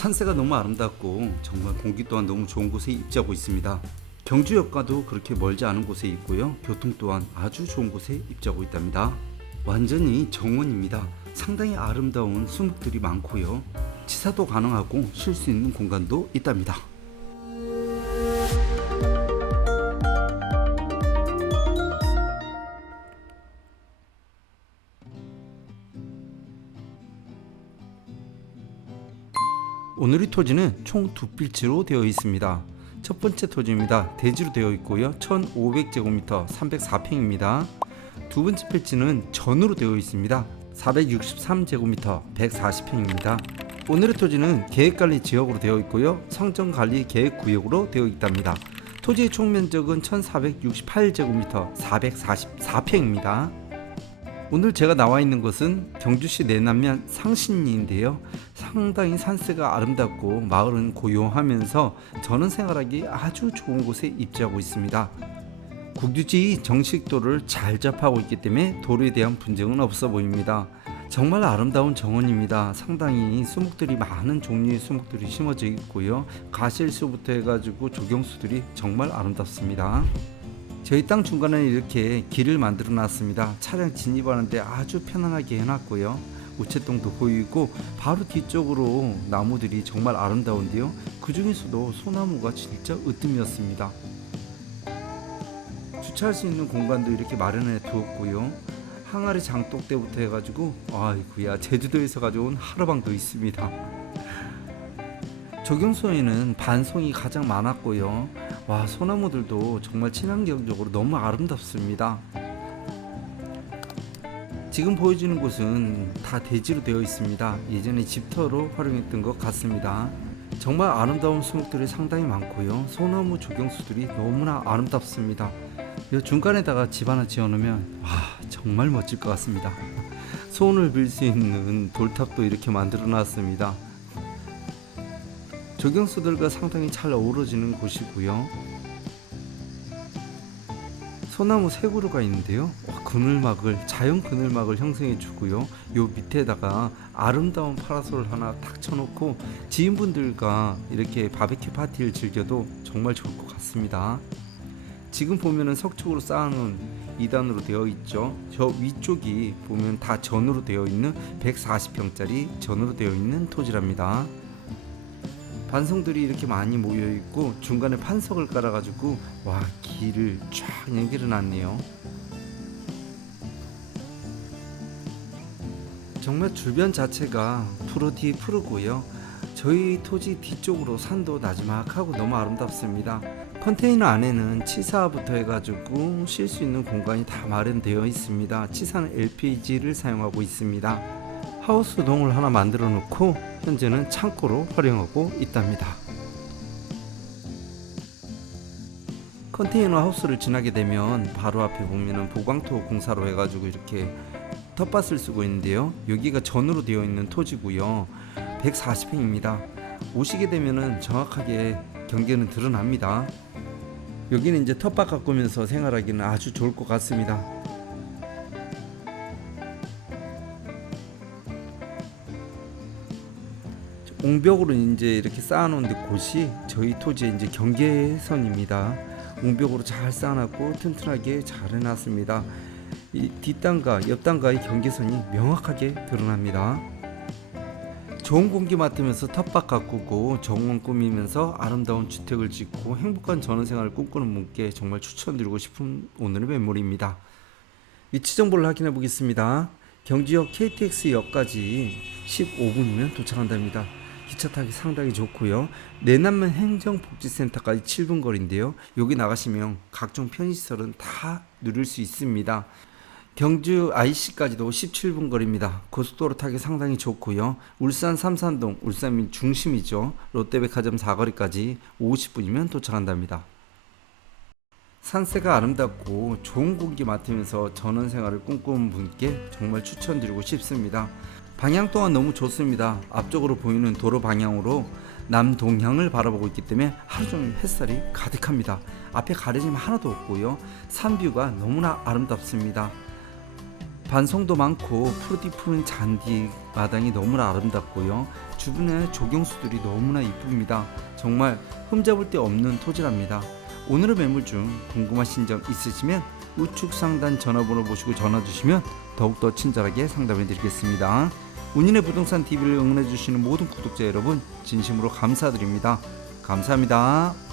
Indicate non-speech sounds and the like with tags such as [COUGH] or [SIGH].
산세가 너무 아름답고 정말 공기 또한 너무 좋은 곳에 입지하고 있습니다. 경주역과도 그렇게 멀지 않은 곳에 있고요. 교통 또한 아주 좋은 곳에 입지하고 있답니다. 완전히 정원입니다. 상당히 아름다운 수목들이 많고요. 치사도 가능하고 쉴 수 있는 공간도 있답니다. 오늘의 토지는 총 두 필지로 되어 있습니다. 첫 번째 토지입니다. 대지로 되어 있고요. 1,500제곱미터 304평입니다. 두 번째 필지는 전으로 되어 있습니다. 463제곱미터 140평입니다. 오늘의 토지는 계획관리 지역으로 되어 있고요. 성정관리 계획구역으로 되어 있답니다. 토지의 총 면적은 1,468제곱미터 444평입니다. 오늘 제가 나와 있는 곳은 경주시 내남면 상신리인데요. 상당히 산세가 아름답고 마을은 고요하면서 전원 생활하기 아주 좋은 곳에 입지하고 있습니다. 국유지 정식도를 잘 접하고 있기 때문에 도로에 대한 분쟁은 없어 보입니다. 정말 아름다운 정원입니다. 상당히 수목들이 많은 종류의 수목들이 심어져 있고요. 가실수부터 해가지고 조경수들이 정말 아름답습니다. 저희 땅 중간에 이렇게 길을 만들어 놨습니다. 차량 진입하는데 아주 편안하게 해놨고요. 우체통도 보이고 바로 뒤쪽으로 나무들이 정말 아름다운데요. 그 중에서도 소나무가 진짜 으뜸이었습니다. 주차할 수 있는 공간도 이렇게 마련해 두었고요. 항아리 장독대부터 해가지고 아이구야 제주도에서 가져온 하러방도 있습니다. [LAUGHS] 조경소에는 반송이 가장 많았고요. 와 소나무들도 정말 친환경적으로 너무 아름답습니다. 지금 보여지는 곳은 다 대지로 되어 있습니다. 예전에 집터로 활용했던 것 같습니다. 정말 아름다운 수목들이 상당히 많고요. 소나무 조경수들이 너무나 아름답습니다. 이 중간에다가 집 하나 지어놓으면 와 정말 멋질 것 같습니다. 소원을 빌 수 있는 돌탑도 이렇게 만들어 놨습니다. 조경수들과 상당히 잘 어우러지는 곳이고요. 소나무 세 그루가 있는데요. 와, 그늘막을 자연 그늘막을 형성해 주고요. 요 밑에다가 아름다운 파라솔 하나 탁 쳐놓고 지인분들과 이렇게 바베큐 파티를 즐겨도 정말 좋을 것 같습니다. 지금 보면은 석축으로 쌓아놓은 2단으로 되어 있죠. 저 위쪽이 보면 다 전으로 되어 있는 140평짜리 전으로 되어 있는 토지랍니다. 반성들이 이렇게 많이 모여 있고 중간에 판석을 깔아 가지고 와 길을 쫙 연결해 놨네요. 정말 주변 자체가 푸르디 푸르고요. 저희 토지 뒤쪽으로 산도 나지막하고 너무 아름답습니다. 컨테이너 안에는 치사부터 해가지고 쉴 수 있는 공간이 다 마련되어 있습니다. 치사는 LPG를 사용하고 있습니다. 하우스 동을 하나 만들어 놓고 현재는 창고로 활용하고 있답니다. 컨테이너 하우스를 지나게 되면 바로 앞에 보면은 보광토 공사로 해가지고 이렇게 텃밭을 쓰고 있는데요. 여기가 전으로 되어 있는 토지고요. 140평입니다. 오시게 되면은 정확하게 경계는 드러납니다. 여기는 이제 텃밭 가꾸면서 생활하기는 아주 좋을 것 같습니다. 옹벽으로 이제 이렇게 쌓아놓은 데 곳이 저희 토지의 이제 경계선입니다. 옹벽으로 잘 쌓아놨고 튼튼하게 잘 해놨습니다. 이 뒷땅과 옆땅과의 경계선이 명확하게 드러납니다. 좋은 공기 맡으면서 텃밭 가꾸고 정원 꾸미면서 아름다운 주택을 짓고 행복한 전원생활을 꿈꾸는 분께 정말 추천드리고 싶은 오늘의 매물입니다. 위치 정보를 확인해 보겠습니다. 경주역 KTX역까지 15분이면 도착한답니다. 기차 타기 상당히 좋고요. 내남면 행정복지센터까지 7분 거리인데요. 여기 나가시면 각종 편의시설은 다 누릴 수 있습니다. 경주 IC까지도 17분 거리입니다. 고속도로 타기 상당히 좋고요. 울산 삼산동, 울산민 중심이죠. 롯데백화점 사거리까지 50분이면 도착한답니다. 산세가 아름답고 좋은 공기 맡으면서 전원 생활을 꿈꾸는 분께 정말 추천드리고 싶습니다. 방향 또한 너무 좋습니다. 앞쪽으로 보이는 도로 방향으로 남동향을 바라보고 있기 때문에 하루 종일 햇살이 가득합니다. 앞에 가려짐 하나도 없고요. 산뷰가 너무나 아름답습니다. 반성도 많고 푸르디 푸른 잔디 마당이 너무나 아름답고요. 주변에 조경수들이 너무나 이쁩니다. 정말 흠잡을 데 없는 토지랍니다. 오늘의 매물 중 궁금하신 점 있으시면 우측 상단 전화번호 보시고 전화 주시면 더욱더 친절하게 상담해 드리겠습니다. 운인의 부동산 TV를 응원해 주시는 모든 구독자 여러분 진심으로 감사드립니다. 감사합니다.